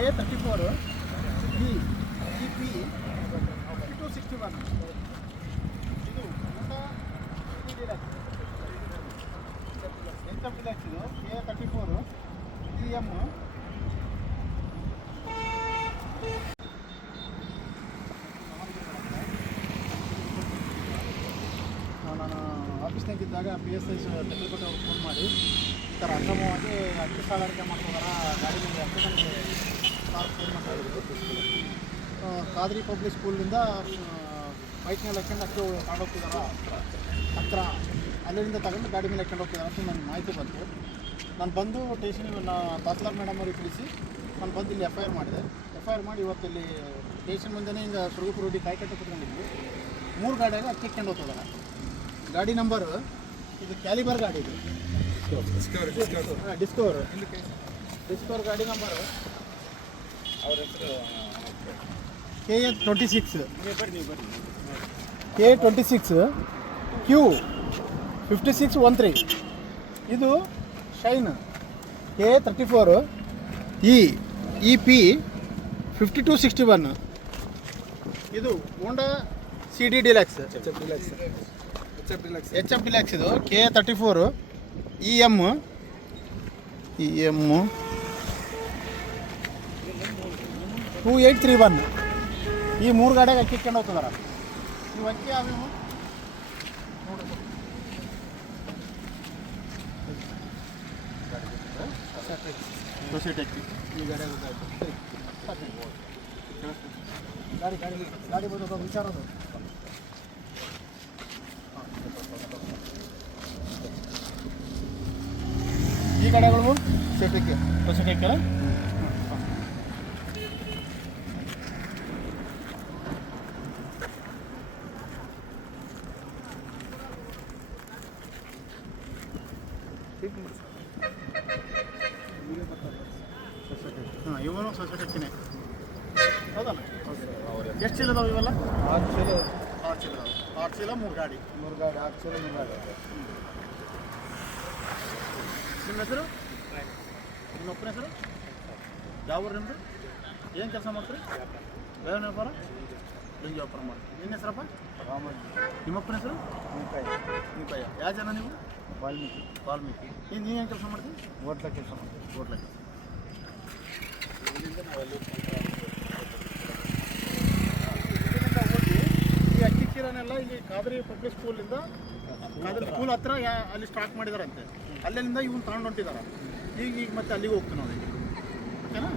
K34 EP 5261. ಇದು HF ಇದು K34 EM. ನಾನು ಆಫೀಸ್ನಾಗಿದ್ದಾಗ PSI ಟೆಕ್ನಿಕಲ್ ಅವ್ರಿಗೆ ಫೋನ್ ಮಾಡಿ ಈ ಥರ ಅಕ್ರಮವಾಗಿ ಅಕ್ಕಿ ಸಾಗಾಣಿಕೆ ಮಾಡ್ತಿದಾರ ಗಾಡಿ ಮೇಲೆ ಅಂತ ನನಗೆ ಸಾರ್ ಫೋನ್ ಮಾತಾಡಿದ್ರು. ಖಾದ್ರಿ ಪಬ್ಲಿಕ್ ಸ್ಕೂಲಿಂದ ಬೈಕ್ನಲ್ಲಿ ಹಾಕೊಂಡು ಅಕ್ಕಿ ತಗೊಂಡೋಗ್ತಿದಾರ ಹತ್ರ ಅಲ್ಲಿಂದ ತಗೊಂಡು ಗಾಡಿ ಮೇಲೆ ಹಾಕೊಂಡು ಹೋಗ್ತಿದಾರ ಅಂತ ನನಗೆ ಮಾಹಿತಿ ಬಂತು. ನಾನು ಬಂದು ಸ್ಟೇಷನಿಗೆ ತಹಸೀಲ್ದಾರ್ ಮೇಡಮ್ ಅವ್ರಿಗೆ ತಿಳಿಸಿ ನಾನು ಬಂದು ಇಲ್ಲಿ FIR ಮಾಡಿದೆ. FIR ಮಾಡಿ ಇವತ್ತು ಇಲ್ಲಿ ಸ್ಟೇಷನ್ ಮುಂದೆನೇ ಹಿಂಗೆ ಸುರಗುಪ್ಪು ರೋಡಿಗೆ ಕಾಯ್ಕಟ್ಟೆ ಕುತ್ಕೊಂಡಿದ್ವಿ. 3 ಗಾಡಿಯಾಗ ಅಕ್ಕಿ ಹಾಕೊಂಡು ಹೋಗ್ತಿದಾರ. ಗಾಡಿ ನಂಬರು ಇದು ಕ್ಯಾಲಿಬರ್ ಗಾಡಿ, ಇದು ಡಿಸ್ಕವರ್ ಗಾಡಿ ನಂಬರು K26 Q5613. ಇದು ಶೈನ್ K34 EP 5261. ಇದು ಹೋಂಡಾ CD ಡಿಲಕ್ಸ್ HF ಡಿಲಕ್ಸ್. ಇದು K34 EM 2831. ಈ 3 ಗಾಡಿಯಾಗ ಅಕ್ಕಿ ಇಟ್ಕೊಂಡು ಹೋಗ್ತದಾರ. ನೀವು ಅಕ್ಕಿ ಅವು ಸೊಸೈಟಿ ಅಕ್ಕಿ ಈ ಗಾಡಿಯಾಗ ಗಾಡಿ ಬರೋದು ವಿಚಾರದು. ಈ ಗಾಡಿಗಳು ಸೊಸೈಟಿ ಅಕ್ಕಿ ಇವನು ಸೊಸೈಟಿ ಅಕ್ಕಿನೇ ಹೌದಲ್ಲ? ಎಷ್ಟು ಚೀಲ ಇದಾವೆ ಇವೆಲ್ಲ? 6 ಚೀಲ 3 ಗಾಡಿ 6 ಚೀಲ 3 ಗಾಡಿ. ನಿಮ್ಮ ಹೆಸರು? ನಿಮ್ಮ ಒಪ್ಪನ ಹೆಸರು ಯಾವ ಊರು ನಿಮ್ಮದು? ಏನು ಕೆಲಸ ಮಾಡ್ತೀರಿ? ಬೇರೆ ವ್ಯಾಪಾರ ಲಿಂಗ ವ್ಯಾಪಾರ ಮಾಡ್ತೀರಿ. ನಿನ್ನ ಹೆಸರಪ್ಪ? ನಿಮ್ಮಪ್ಪನ ಹೆಸರು? ನಿಂಪಯ್ಯ. ಯಾವ ಜನ ನೀವು? ವಾಲ್ಮೀಕಿ. ನೀವೇನು ಕೆಲಸ ಮಾಡ್ತೀವಿ? ಹೋಟ್ಲ ಕೆಲಸ ಮಾಡ್ತೀವಿ. ಹೋಟ್ಲ ಕೆಲಸ ಈ ಅಕ್ಕಿ ಚೀಲನೆಲ್ಲ ಇಲ್ಲಿ ಖಾದ್ರಿ ಪಬ್ಲಿಕ್ ಸ್ಕೂಲಿಂದ ಖಾದ್ರಿ ಸ್ಕೂಲ್ ಹತ್ರ ಅಲ್ಲಿ ಸ್ಟಾಕ್ ಮಾಡಿದಾರಂತೆ. ಅಲ್ಲಿಂದ ಇವನು ತಗೊಂಡು ಹೊಂಟಿದ್ದಾರೆ. ಈಗ ಮತ್ತೆ ಅಲ್ಲಿಗೆ ಹೋಗ್ತೀವಿ ನಾವು. ಓಕೆನಾ?